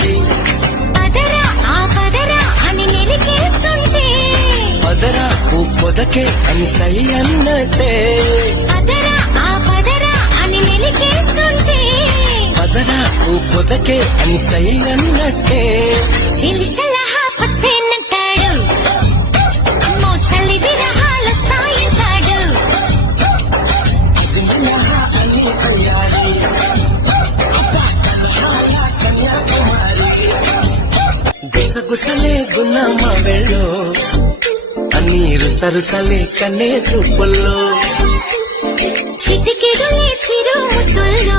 ఉంది. పదరా ఆ పదరా అని మెలికేస్తుంటే, పదరా ఓ పొదకే అని సై అన్నట్టే. పదరా ఆ పదరా అని మెలికేస్తుంటే, పదరా ఓ పొదకే అని సై అన్నట్టే. చెలి సలహా పస్తేనంటాడు, అమ్మో చలి విరహాలొస్తాయంటాడు. అని అయ్యాలి గుసగుసలే గున్నమ్మ వెళ్ళో, నీరు సరుసలే కన్నే చూపుల్లో. చిటికెడులే చిరు ముద్దుల్లో,